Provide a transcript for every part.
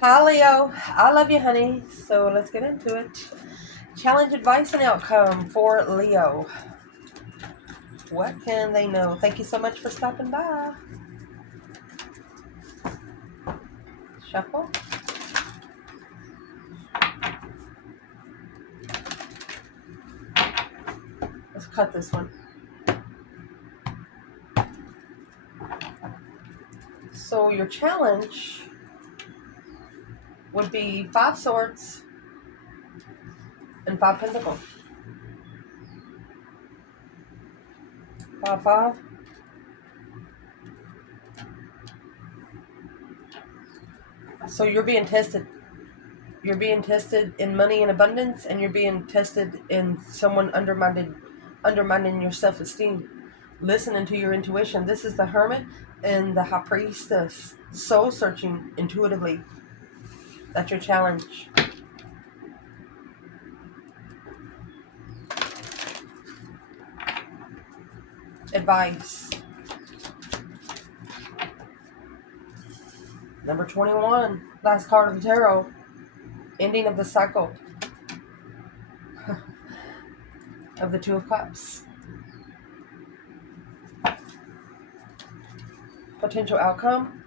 Hi, Leo. I love you, honey. So let's get into it. Challenge, advice, and outcome for Leo. What can they know? Thank you so much for stopping by. Shuffle. Let's cut this one. So your challenge would be 5 swords and 5 pentacles. 5, 5. So you're being tested. You're being tested in money and abundance, and you're being tested in someone undermining your self-esteem. Listening to your intuition. This is the Hermit and the High Priestess. Soul searching intuitively. That's your challenge. Advice. Number 21. Last card of the Tarot. Ending of the cycle. Of the Two of Cups. Potential outcome.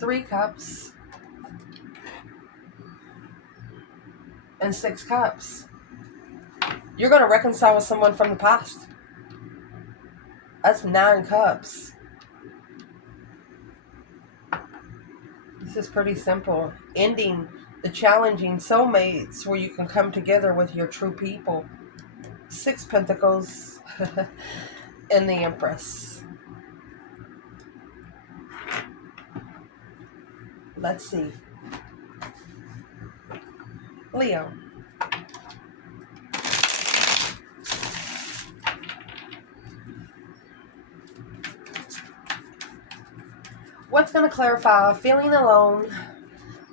3 cups. And 6 cups. You're going to reconcile with someone from the past. That's 9 cups. This is pretty simple. Ending the challenging soulmates where you can come together with your true people. 6 pentacles and the Empress. Let's see. Leo. What's going to clarify feeling alone,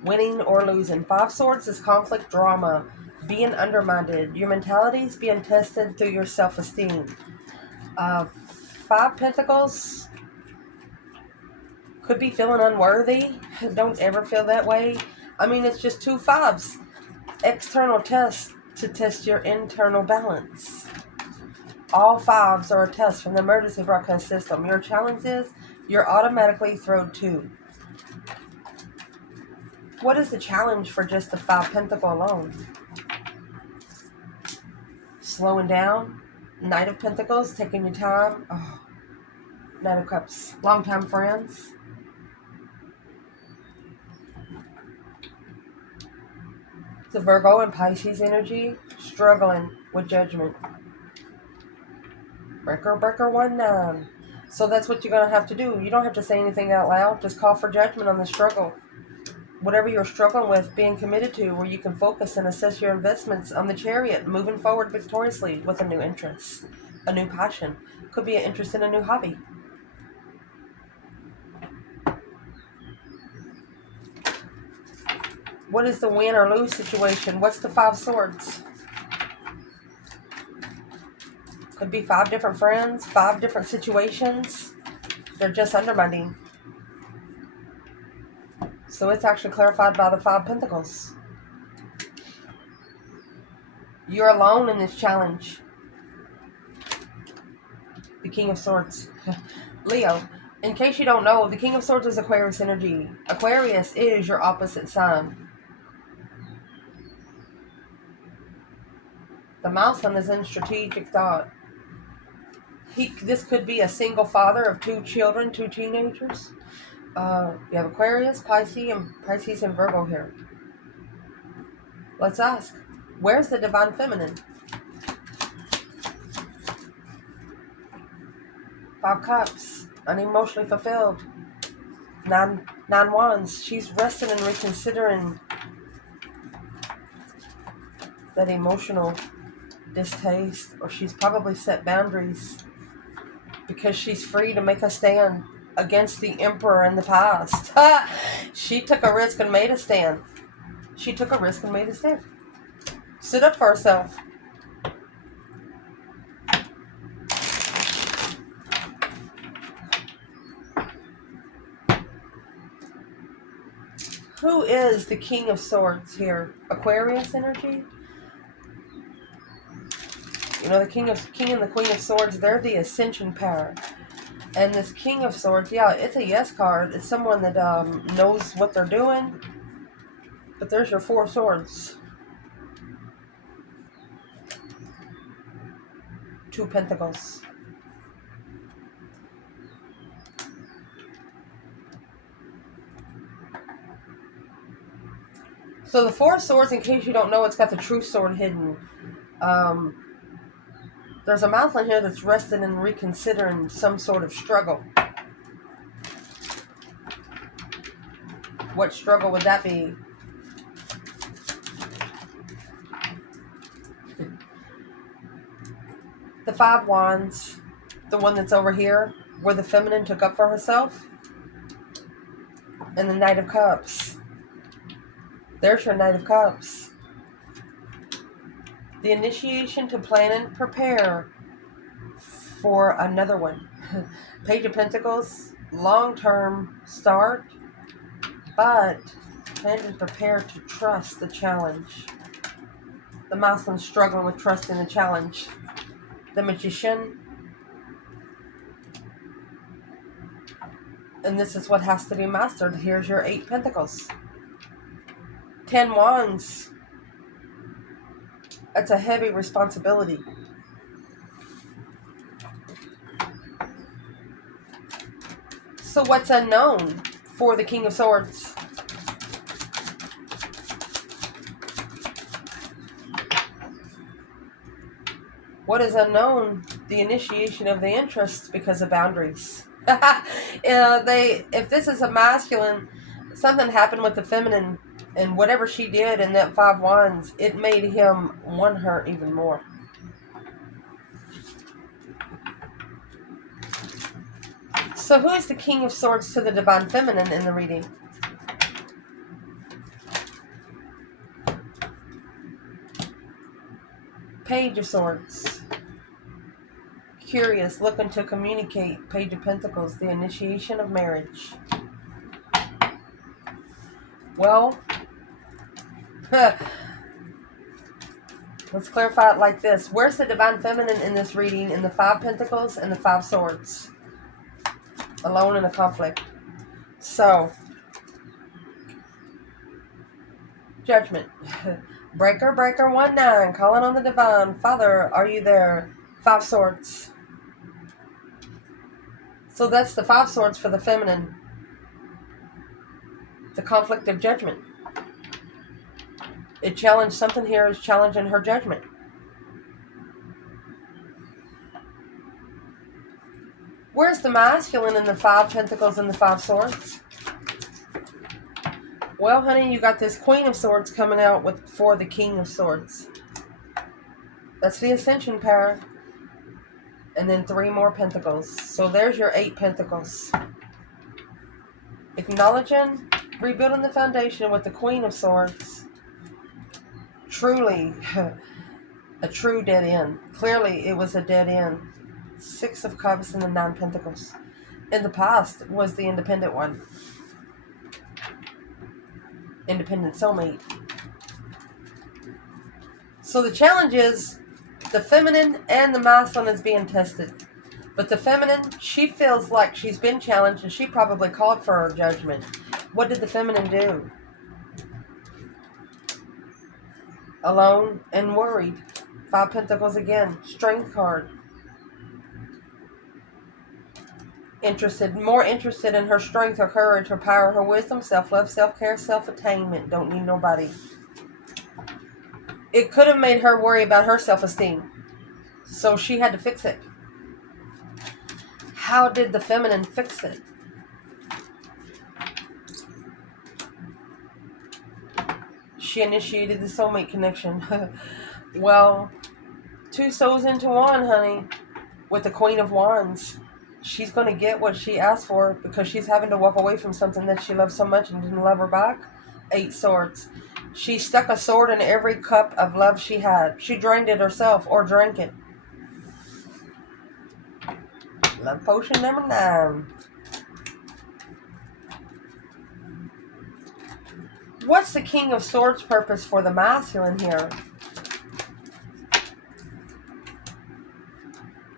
winning or losing? 5 swords is conflict, drama, being undermined. Your mentality is being tested through your self-esteem. 5 pentacles could be feeling unworthy. Don't ever feel that way. I mean, it's just 2 fives. External tests to test your internal balance. All 5s are a test from the emergency broadcast system. Your challenge is you're automatically thrown 2. What is the challenge for just the 5 pentacle alone? Slowing down. Knight of Pentacles, taking your time. Oh, Knight of Cups, longtime friends. It's a Virgo and Pisces energy, struggling with judgment. Breaker 1-9. So that's what you're going to have to do. You don't have to say anything out loud. Just call for judgment on the struggle. Whatever you're struggling with, being committed to, where you can focus and assess your investments on the Chariot, moving forward victoriously with a new interest, a new passion. Could be an interest in a new hobby. What is the win or lose situation? What's the 5 swords? Could be 5 different friends, 5 different situations. They're just undermining. So it's actually clarified by the 5 pentacles. You're alone in this challenge. The King of Swords. Leo, in case you don't know, the King of Swords is Aquarius energy. Aquarius is your opposite sign. The Mouse Sun is in strategic thought. This could be a single father of 2 children, 2 teenagers. You have Aquarius, Pisces, and Virgo here. Let's ask, where's the Divine Feminine? 5 Cups, unemotionally fulfilled. 9 Wands, she's resting and reconsidering that emotional distaste, or she's probably set boundaries because she's free to make a stand against the Emperor in the past. She took a risk and made a stand. Stood up for herself. Who is the King of Swords here? Aquarius energy? You know, the King and the Queen of Swords, they're the Ascension power. And this King of Swords, yeah, it's a yes card. It's someone that knows what they're doing. But there's your 4 swords. 2 pentacles. So the 4 swords, in case you don't know, it's got the true sword hidden. There's a mouth on here that's resting and reconsidering some sort of struggle. What struggle would that be? The 5 wands, the one that's over here, where the feminine took up for herself. And the Knight of Cups. There's your Knight of Cups. The initiation to plan and prepare for another one. Page of Pentacles, long-term start, but plan and prepare to trust the challenge. The Muslim's struggling with trusting the challenge. The Magician. And this is what has to be mastered. Here's your 8 Pentacles. 10 Wands. That's a heavy responsibility. So what's unknown for the King of Swords? What is unknown? The initiation of the interest because of boundaries. If this is a masculine, something happened with the feminine, and whatever she did in that 5 wands, it made him want her even more. So who is the King of Swords to the Divine Feminine in the reading? Page of Swords. Curious, looking to communicate. Page of Pentacles, the initiation of marriage. Well, let's clarify it like this. Where's the Divine Feminine in this reading in the 5 Pentacles and the 5 Swords? Alone in a conflict. So, Judgment. Breaker, breaker, 1-9. Calling on the Divine. Father, are you there? 5 Swords. So that's the 5 Swords for the feminine. The conflict of judgment. It challenged, something here is challenging her judgment. Where's the masculine in the 5 Pentacles and the 5 Swords? Well, honey, you got this Queen of Swords coming out for the King of Swords. That's the Ascension power. And then 3 more Pentacles. So there's your 8 Pentacles. Acknowledging, rebuilding the foundation with the Queen of Swords. Truly, a true dead end. Clearly, it was a dead end. 6 of Cups and the 9 Pentacles. In the past was the independent one. Independent soulmate. So the challenge is the feminine and the masculine is being tested. But the feminine, she feels like she's been challenged and she probably called for her judgment. What did the feminine do? Alone and worried. 5 Pentacles again. Strength card. More interested in her strength, her courage, her power, her wisdom, self-love, self-care, self-attainment. Don't need nobody. It could have made her worry about her self-esteem. So she had to fix it. How did the feminine fix it? She initiated the soulmate connection. Well, 2 souls into 1, honey. With the Queen of Wands. She's going to get what she asked for because she's having to walk away from something that she loved so much and didn't love her back. 8 Swords. She stuck a sword in every cup of love she had. She drained it herself or drank it. Love potion number 9. What's the King of Swords' purpose for the masculine here?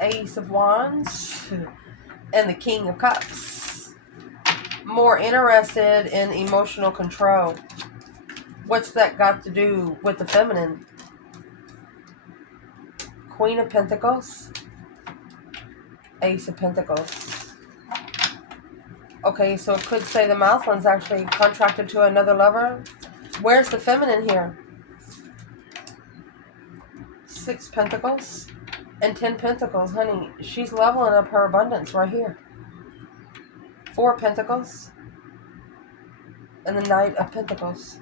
Ace of Wands and the King of Cups. More interested in emotional control. What's that got to do with the feminine? Queen of Pentacles. Ace of Pentacles. Okay, so it could say the masculine's actually contracted to another lover. Where's the feminine here? 6 Pentacles and 10 Pentacles. Honey, she's leveling up her abundance right here. 4 Pentacles and the Knight of Pentacles.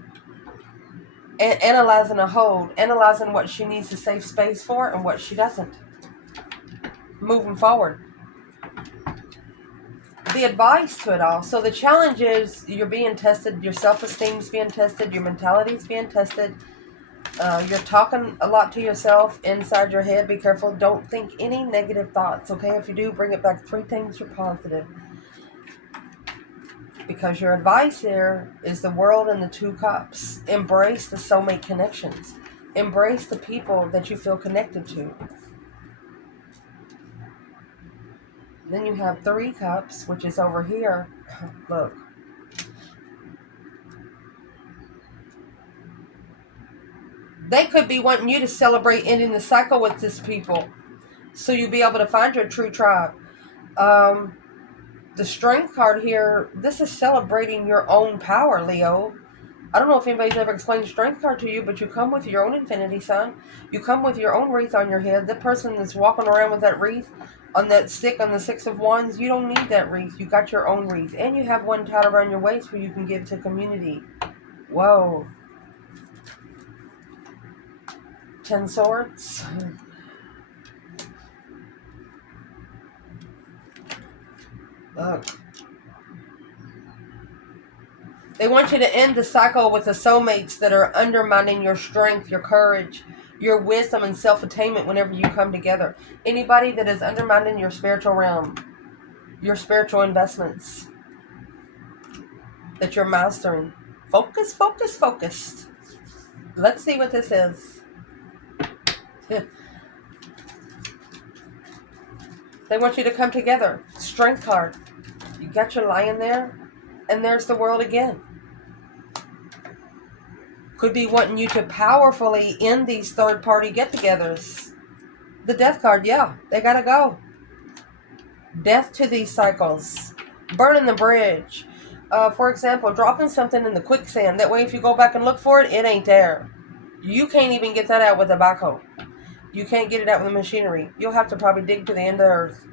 And analyzing a hold. Analyzing what she needs to save space for and what she doesn't. Moving forward. The advice to it all. So the challenge is you're being tested. Your self-esteem's being tested. Your mentality's being tested. You're talking a lot to yourself inside your head. Be careful. Don't think any negative thoughts. Okay? If you do, bring it back 3 things you're positive. Because your advice here is the World and the 2 Cups. Embrace the soulmate connections. Embrace the people that you feel connected to. Then you have 3 Cups, which is over here. Look. They could be wanting you to celebrate ending the cycle with this people. So you'll be able to find your true tribe. The Strength card here, this is celebrating your own power, Leo. I don't know if anybody's ever explained the Strength card to you, but you come with your own infinity sign. You come with your own wreath on your head. The person that's walking around with that wreath on that stick on the 6 of Wands, you don't need that wreath. You got your own wreath. And you have one tied around your waist where you can give to community. Whoa. 10 Swords. Look. They want you to end the cycle with the soulmates that are undermining your strength, your courage, your wisdom, and self-attainment whenever you come together. Anybody that is undermining your spiritual realm, your spiritual investments that you're mastering. Focus, focus, focused. Let's see what this is. They want you to come together. Strength card. You got your Lion there, and there's the World again. Could be wanting you to powerfully end these third-party get-togethers. The Death card, yeah, they gotta go. Death to these cycles. Burning the bridge. For example, dropping something in the quicksand. That way if you go back and look for it, it ain't there. You can't even get that out with a backhoe. You can't get it out with a machinery. You'll have to probably dig to the end of the earth.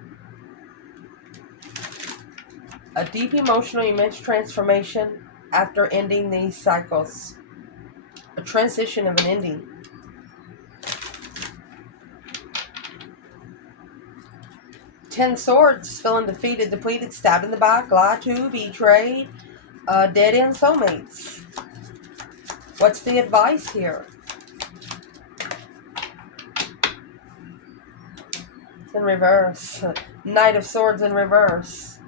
A deep emotional immense transformation after ending these cycles. A transition of an ending. Ten Swords, feeling defeated, depleted, stabbed in the back, lied to, betrayed, dead end soulmates. What's the advice here? It's in reverse. Knight of Swords in reverse.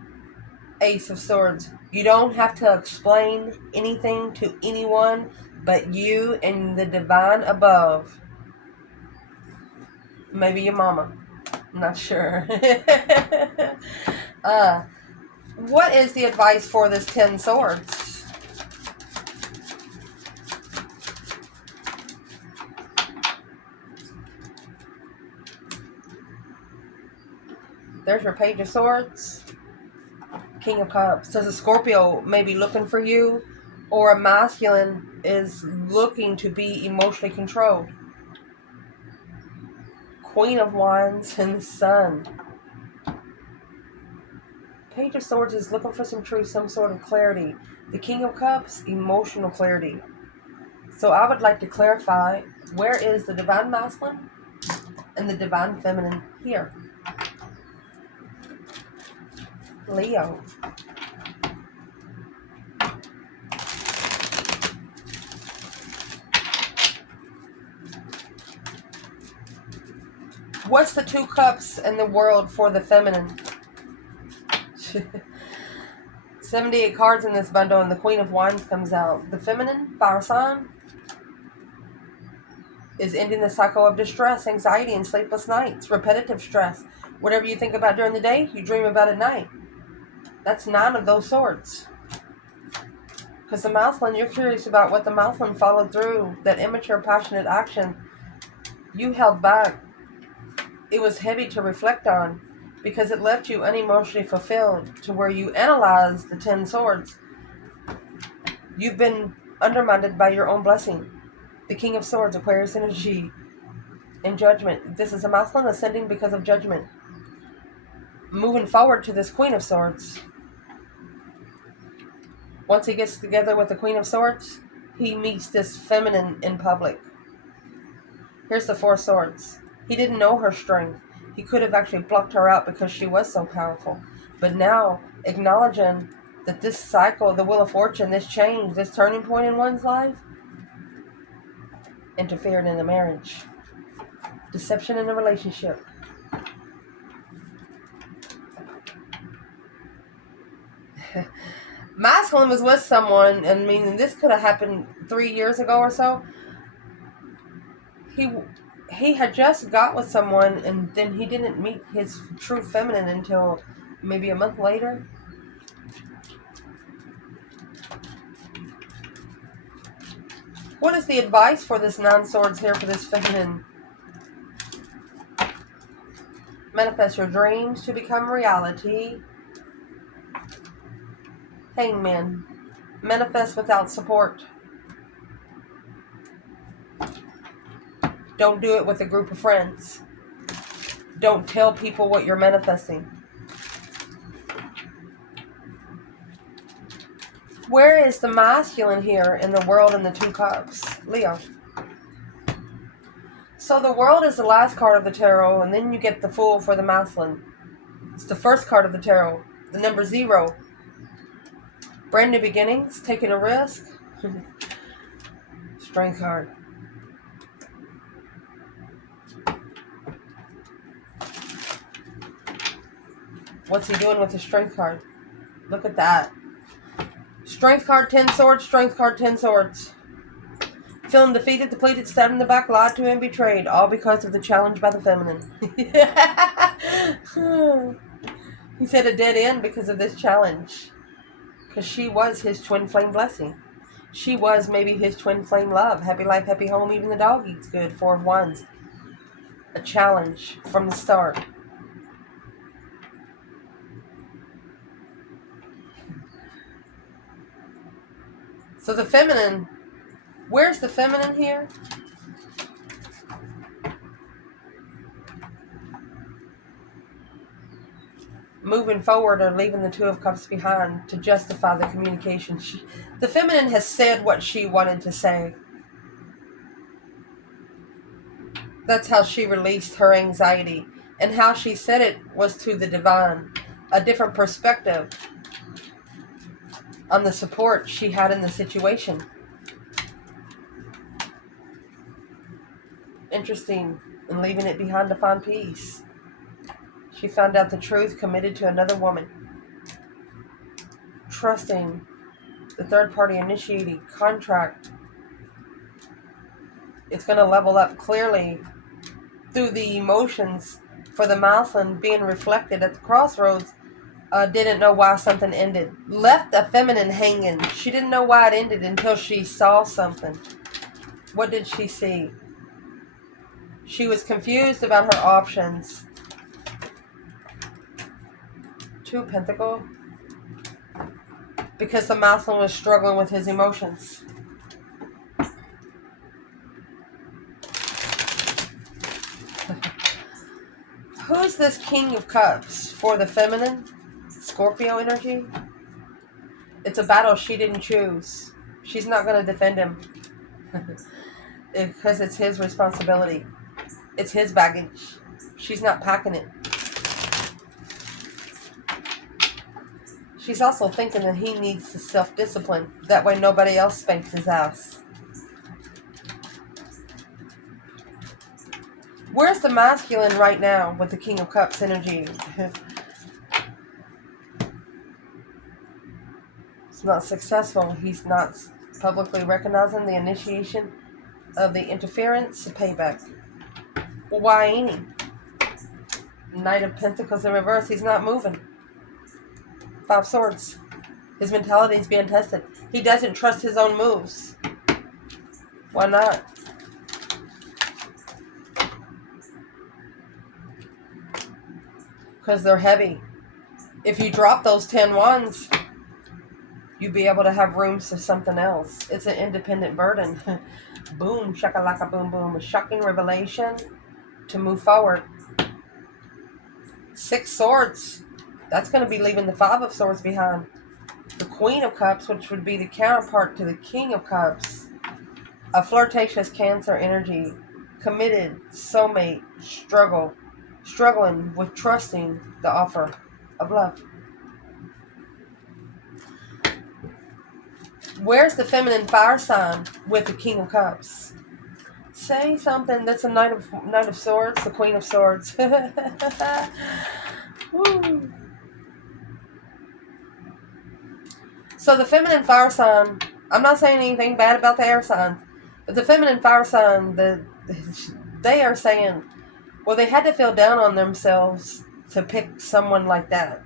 Ace of Swords. You don't have to explain anything to anyone but you and the divine above. Maybe your mama. I'm not sure. What is the advice for this 10 Swords? There's your Page of Swords. King of Cups. Says a Scorpio may be looking for you, or a masculine is looking to be emotionally controlled. Queen of Wands and the Sun. Page of Swords is looking for some truth, some sort of clarity. The King of Cups, emotional clarity. So I would like to clarify, where is the divine masculine and the divine feminine here? Leo. What's the 2 Cups and the World for the feminine? 78 cards in this bundle, and the Queen of Wands comes out. The feminine, fire sign, is ending the cycle of distress, anxiety, and sleepless nights. Repetitive stress. Whatever you think about during the day, you dream about at night. That's 9 of those swords. Because the masculine, you're curious about what the masculine followed through. That immature, passionate action you held back. It was heavy to reflect on because it left you unemotionally fulfilled, to where you analyzed the 10 swords. You've been undermined by your own blessing. The King of Swords, Aquarius energy, and judgment. This is a masculine ascending because of judgment. Moving forward to this Queen of Swords. Once he gets together with the Queen of Swords, he meets this feminine in public. Here's the 4 swords. He didn't know her strength. He could have actually blocked her out because she was so powerful. But now, acknowledging that this cycle, the Wheel of Fortune, this change, this turning point in one's life, interfered in a marriage. Deception in a relationship. Masculine was with someone, and I mean, this could have happened 3 years ago or so. He had just got with someone, and then he didn't meet his true feminine until maybe a month later. What is the advice for this 9 swords here for this feminine? Manifest your dreams to become reality. Hangman. Manifest without support. Don't do it with a group of friends. Don't tell people what you're manifesting. Where is the masculine here in the world in the 2 cups? Leo. So the world is the last card of the tarot, and then you get the Fool for the masculine. It's the first card of the tarot. The number 0. Brand new beginnings, taking a risk. Strength card. What's he doing with the strength card? Look at that. Strength card, 10 swords. Strength card, 10 swords. Feeling defeated, depleted, stabbed in the back, lied to, and betrayed. All because of the challenge by the feminine. He said a dead end because of this challenge. Because she was his twin flame blessing. She was maybe his twin flame love. Happy life, happy home, even the dog eats good. 4 of Wands. A challenge from the start. So the feminine, where's the feminine here? Moving forward or leaving the 2 of Cups behind to justify the communication. The feminine has said what she wanted to say. That's how she released her anxiety. And how she said it was to the divine. A different perspective on the support she had in the situation. Interesting. And leaving it behind to find peace. She found out the truth, committed to another woman. Trusting the third party initiating contract. It's going to level up clearly through the emotions for the masculine being reflected at the crossroads. Didn't know why something ended. Left a feminine hanging. She didn't know why it ended until she saw something. What did she see? She was confused about her options. 2 of Pentacles. Because the masculine was struggling with his emotions. Who's this King of Cups for the feminine? Scorpio energy. It's a battle she didn't choose. She's not going to defend him. Because it's his responsibility. It's his baggage. She's not packing it. She's also thinking that he needs to self-discipline. That way nobody else spanks his ass. Where's the masculine right now with the King of Cups energy? It's not successful. He's not publicly recognizing the initiation of the interference to payback. Well, why ain't he? Knight of Pentacles in reverse. He's not moving. Five Swords. His mentality is being tested. He doesn't trust his own moves. Why not? Because they're heavy. If you drop those 10 wands, you'd be able to have room for something else. It's an independent burden. Boom, shakalaka boom boom. A shocking revelation to move forward. 6 Swords. That's going to be leaving the 5 of Swords behind. The Queen of Cups, which would be the counterpart to the King of Cups. A flirtatious Cancer energy. Committed, soulmate, struggling with trusting the offer of love. Where's the feminine fire sign with the King of Cups? Say something. That's a Knight of Swords, the Queen of Swords. Woo. So the feminine fire sign, I'm not saying anything bad about the air signs, but the feminine fire sign, they are saying, well, they had to feel down on themselves to pick someone like that.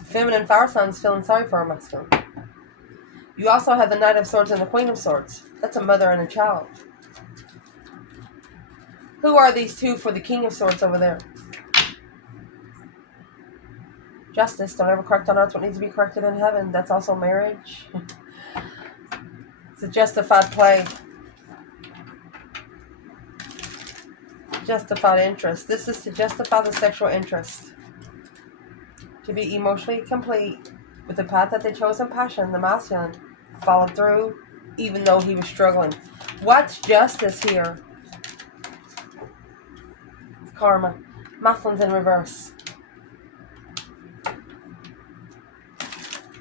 The feminine fire sign's feeling sorry for a masculine. You also have the Knight of Swords and the Queen of Swords. That's a mother and a child. Who are these two for the King of Swords over there? Justice. Don't ever correct on earth what needs to be corrected in heaven. That's also marriage. It's a justified play. Justified interest. This is to justify the sexual interest. To be emotionally complete with the path that they chose in passion, the masculine followed through even though he was struggling. What's justice here? Karma. Masculine's in reverse.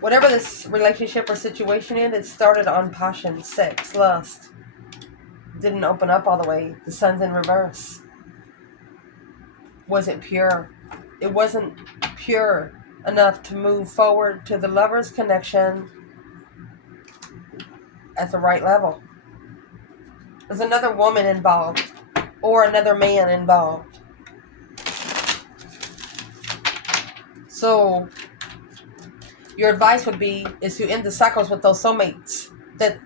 Whatever this relationship or situation is, it started on passion, sex, lust. Didn't open up all the way. The sun's in reverse. Was it pure? It wasn't pure enough to move forward to the lover's connection at the right level. There's another woman involved or another man involved. So your advice would be is to end the cycles with those soulmates that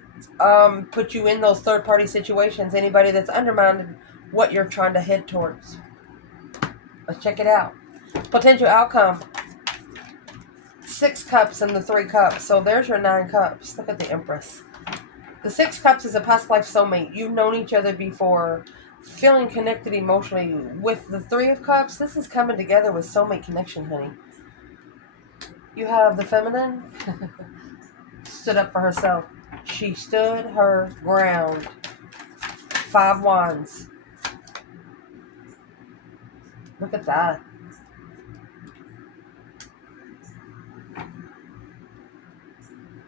put you in those third-party situations. Anybody that's undermined what you're trying to head towards. Let's check it out. Potential outcome. 6 cups and the 3 cups. So there's your 9 cups. Look at the Empress. The 6 cups is a past life soulmate. You've known each other before. Feeling connected emotionally. With the 3 of cups, this is coming together with soulmate connection, honey. You have the feminine. Stood up for herself. She stood her ground. 5 wands. Look at that.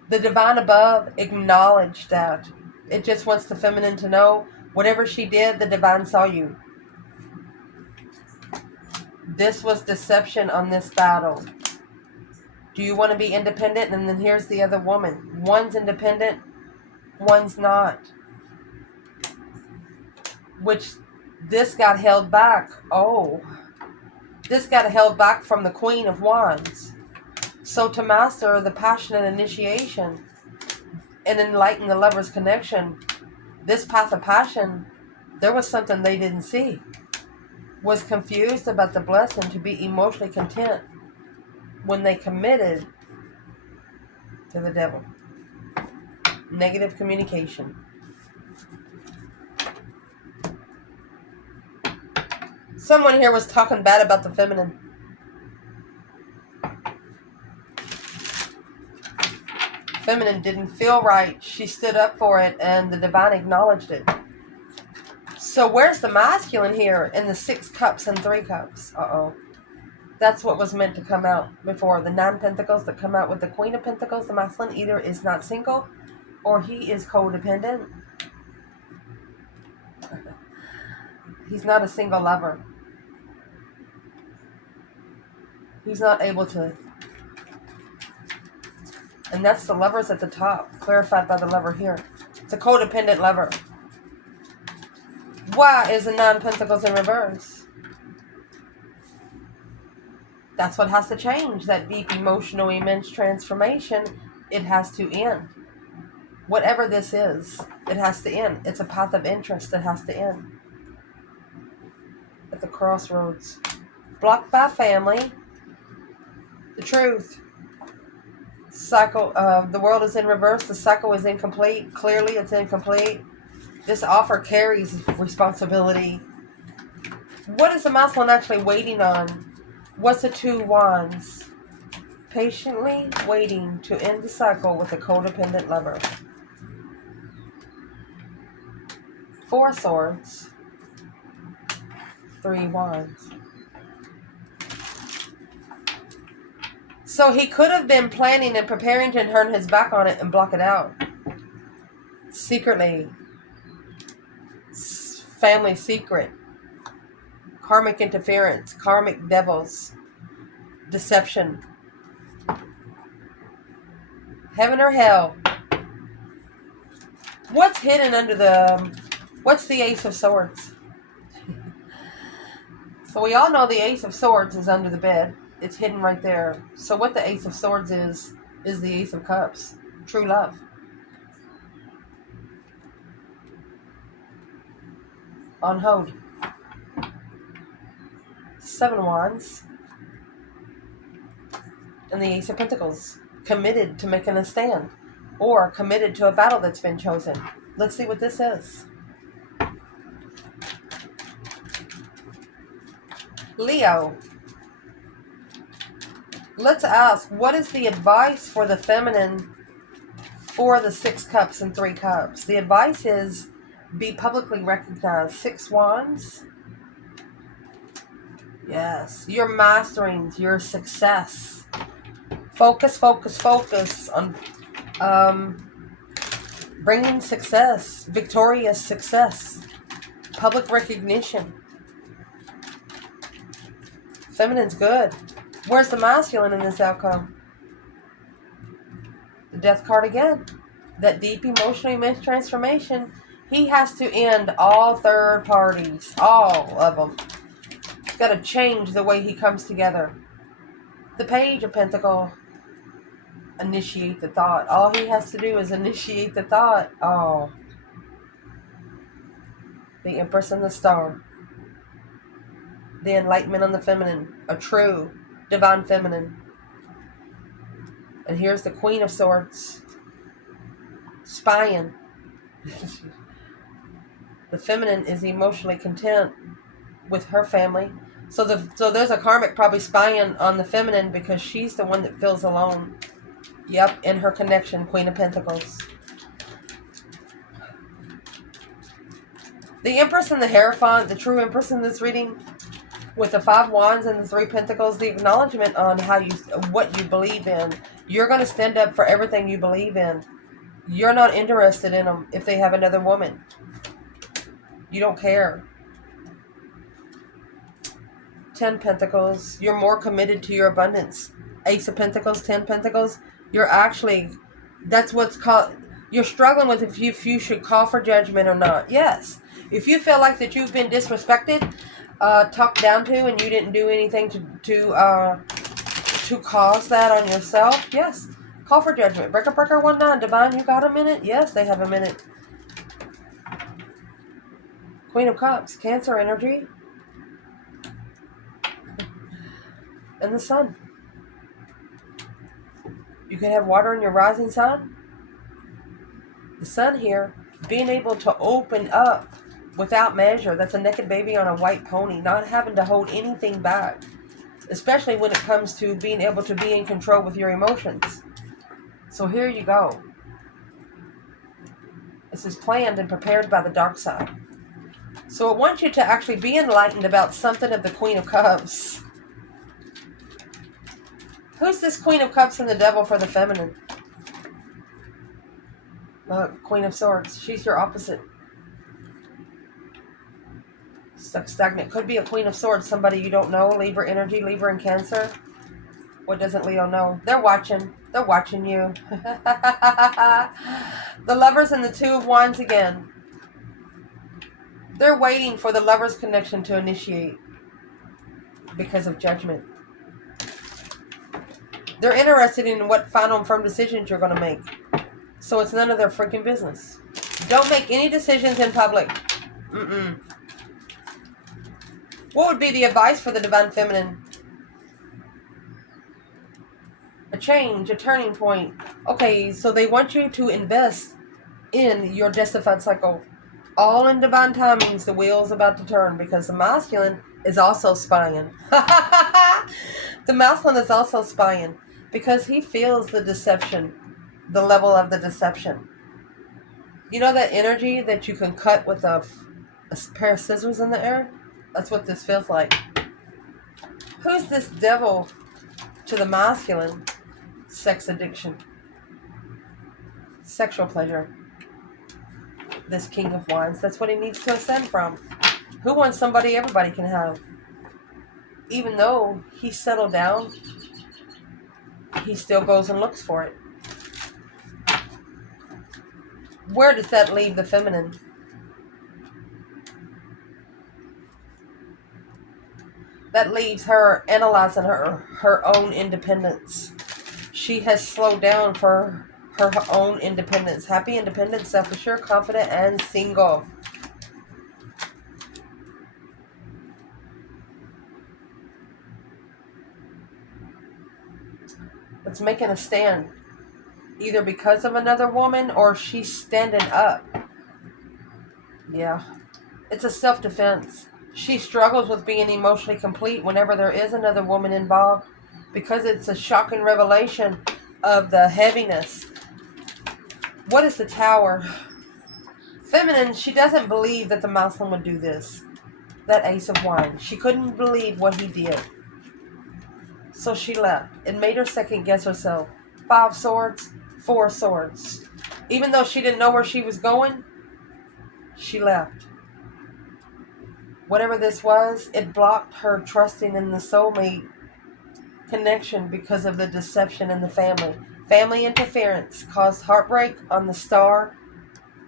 The divine above acknowledged that. It just wants the feminine to know whatever she did, the divine saw you. This was deception on this battle. Do you want to be independent? And then here's the other woman. One's independent, one's not. Which this got held back. Oh. This got held back from the Queen of Wands. So to master the passionate initiation and enlighten the lover's connection, this path of passion, there was something they didn't see. Was confused about the blessing to be emotionally content when they committed to the devil. Negative communication. Someone here was talking bad about the feminine. Feminine didn't feel right. She stood up for it and the divine acknowledged it. So where's the masculine here in the 6 cups and 3 cups? Uh-oh. That's what was meant to come out before. The 9 pentacles that come out with the Queen of Pentacles, the masculine either is not single or he is codependent. He's not a single lover. He's not able to And that's the lovers at the top, clarified by the lover here. It's a codependent lover. Why is the 9 of Pentacles in reverse? That's what has to change. That deep, emotional, immense transformation, it has to end. Whatever this is, it has to end. It's a path of interest that has to end. At the crossroads. Blocked by family. The truth. Cycle. The world is in reverse. The cycle is incomplete. Clearly, it's incomplete. This offer carries responsibility. What is the masculine actually waiting on? What's the 2 wands? Patiently waiting to end the cycle with a codependent lover. 4 swords. 3 wands. So he could have been planning and preparing to turn his back on it and block it out. Secretly. Family secret. Karmic interference. Karmic devils. Deception. Heaven or hell. What's hidden under the... What's the Ace of Swords? So we all know the Ace of Swords is under the bed. It's hidden right there. So what the Ace of Swords is the Ace of Cups. True love. On hold. 7 wands. And the Ace of Pentacles. Committed to making a stand. Or committed to a battle that's been chosen. Let's see what this is. Leo. Let's ask, what is the advice for the feminine for the 6 cups and 3 cups? The advice is be publicly recognized. 6 wands. Yes. You're mastering your success. Focus, focus, focus on bringing success. Victorious success. Public recognition. Feminine's good. Where's the masculine in this outcome? The Death card again. That deep emotional immense transformation. He has to end all third parties. All of them. He's got to change the way he comes together. The Page of Pentacles. Initiate the thought. All he has to do is initiate the thought. Oh. The Empress and the Star. The Enlightenment on the feminine. A true divine feminine. And here's the Queen of Swords. Spying. The feminine is emotionally content with her family. So there's a karmic probably spying on the feminine because she's the one that feels alone. Yep, in her connection, Queen of Pentacles. The Empress and the Hierophant, the true Empress in this reading, with the 5 wands and the 3 pentacles, the acknowledgement on what you believe in. You're going to stand up for everything you believe in. You're not interested in them if they have another woman. You don't care. 10 pentacles. You're more committed to your abundance. Ace of Pentacles, 10 pentacles. You're actually, that's what's called, you're struggling with if you should call for judgment or not. Yes. If you feel like that you've been disrespected, talked down to, and you didn't do anything to cause that on yourself, yes. Call for judgment. Breaker 19. Divine, you got a minute? Yes, they have a minute. Queen of Cups. Cancer energy. And the Sun. You can have water in your rising sun. The Sun here, being able to open up without measure. That's a naked baby on a white pony. Not having to hold anything back. Especially when it comes to being able to be in control with your emotions. So here you go. This is planned and prepared by the dark side. So it wants you to actually be enlightened about something of the Queen of Cups. Who's this Queen of Cups and the Devil for the feminine? Queen of Swords. She's your opposite. Stuck stagnant. Could be a Queen of Swords. Somebody you don't know. Libra energy. Libra and Cancer. What doesn't Leo know? They're watching. They're watching you. The Lovers and the Two of Wands again. They're waiting for the Lovers connection to initiate because of judgment. They're interested in what final and firm decisions you're going to make. So it's none of their freaking business. Don't make any decisions in public. What would be the advice for the Divine Feminine? A change, a turning point. Okay, so they want you to invest in your justified cycle. All in divine timings, the wheel's about to turn because the masculine is also spying. The masculine is also spying because he feels the deception, the level of the deception. You know that energy that you can cut with a pair of scissors in the air? That's what this feels like. Who's this devil to the masculine? Sex addiction. Sexual pleasure. This King of Wands. That's what he needs to ascend from. Who wants somebody everybody can have? Even though he's settled down, he still goes and looks for it. Where does that leave the feminine? That leaves her analyzing her own independence. She has slowed down for her own independence. Happy, independent, self-assured, confident, and single. It's making a stand. Either because of another woman or she's standing up. Yeah. It's a self-defense. She struggles with being emotionally complete whenever there is another woman involved because it's a shocking revelation of the heaviness. What is the Tower? Feminine, she doesn't believe that the masculine would do this. That Ace of Wands. She couldn't believe what he did. So she left. It made her second guess herself. 5 swords, 4 swords. Even though she didn't know where she was going, she left. Whatever this was, it blocked her trusting in the soulmate connection because of the deception in the family. Family interference caused heartbreak on the star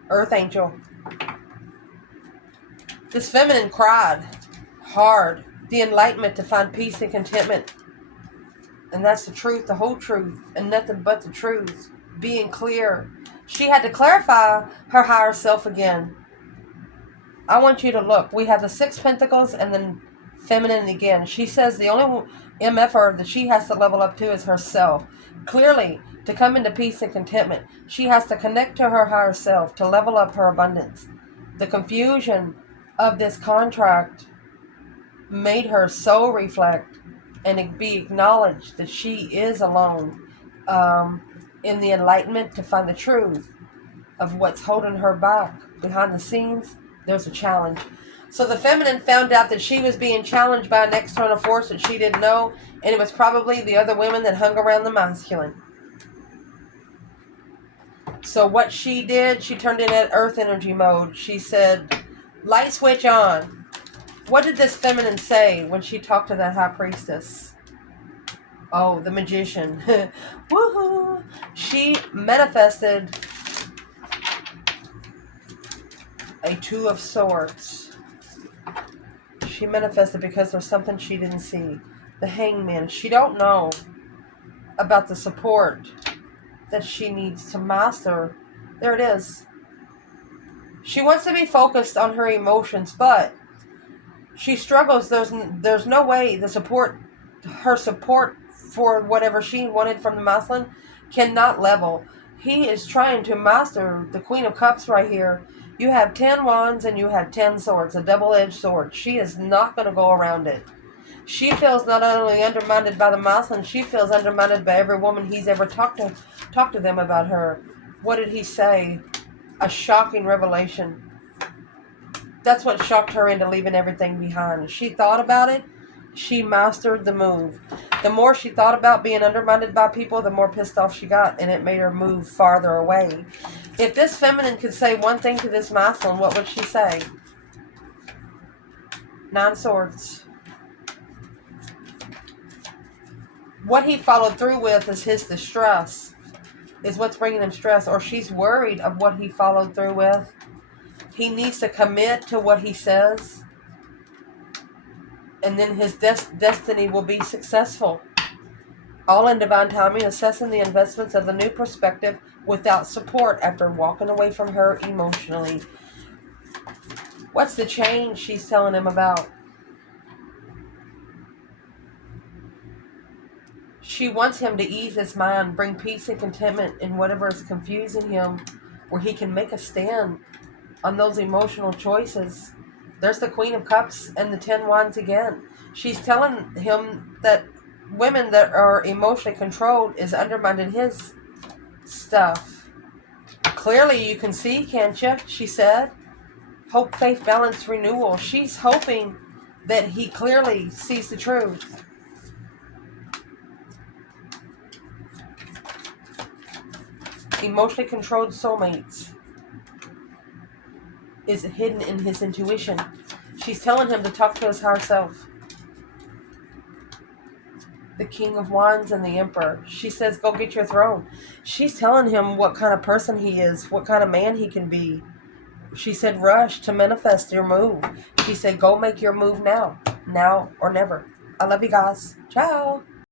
Earth Angel. This feminine cried hard. The enlightenment to find peace and contentment. And that's the truth, the whole truth, and nothing but the truth. Being clear. She had to clarify her higher self again. I want you to look. We have the 6 Pentacles and then feminine again. She says the only MFR that she has to level up to is herself. Clearly, to come into peace and contentment, she has to connect to her higher self to level up her abundance. The confusion of this contract made her so reflect and be acknowledged that she is alone in the enlightenment to find the truth of what's holding her back. Behind the scenes, there's a challenge. So the feminine found out that she was being challenged by an external force that she didn't know, and it was probably the other women that hung around the masculine. So what she did, she turned in that earth energy mode. She said, light switch on. What did this feminine say when she talked to that high priestess? Oh, the magician. Woohoo! She manifested a 2 of Swords. She manifested because there's something she didn't see. The Hangman. She don't know about the support that she needs to master. There it is. She wants to be focused on her emotions, but she struggles. There's no way her support for whatever she wanted from the masculine cannot level. He is trying to master the Queen of Cups right here. You have 10 wands and you have 10 swords, a double-edged sword. She is not going to go around it. She feels not only undermined by the masculine, she feels undermined by every woman he's ever talked to them about her. What did he say? A shocking revelation. That's what shocked her into leaving everything behind. She thought about it. She mastered the move. The more she thought about being undermined by people, the more pissed off she got, and it made her move farther away. If this feminine could say one thing to this masculine, what would she say? 9 swords. What he followed through with is his distress, is what's bringing him stress, or she's worried of what he followed through with. He needs to commit to what he says, and then his destiny will be successful. All in divine timing, assessing the investments of the new perspective without support after walking away from her emotionally. What's the change she's telling him about? She wants him to ease his mind, bring peace and contentment in whatever is confusing him, where he can make a stand on those emotional choices. There's the Queen of Cups and the 10 Wands again. She's telling him that women that are emotionally controlled is undermining his stuff. Clearly you can see, can't you? She said. Hope, faith, balance, renewal. She's hoping that he clearly sees the truth. Emotionally controlled soulmates is hidden in his intuition. She's telling him to talk to his higher self. The King of Wands and the Emperor. She says, go get your throne. She's telling him what kind of person he is, what kind of man he can be. She said, rush to manifest your move. She said, go make your move now. Now or never. I love you guys. Ciao.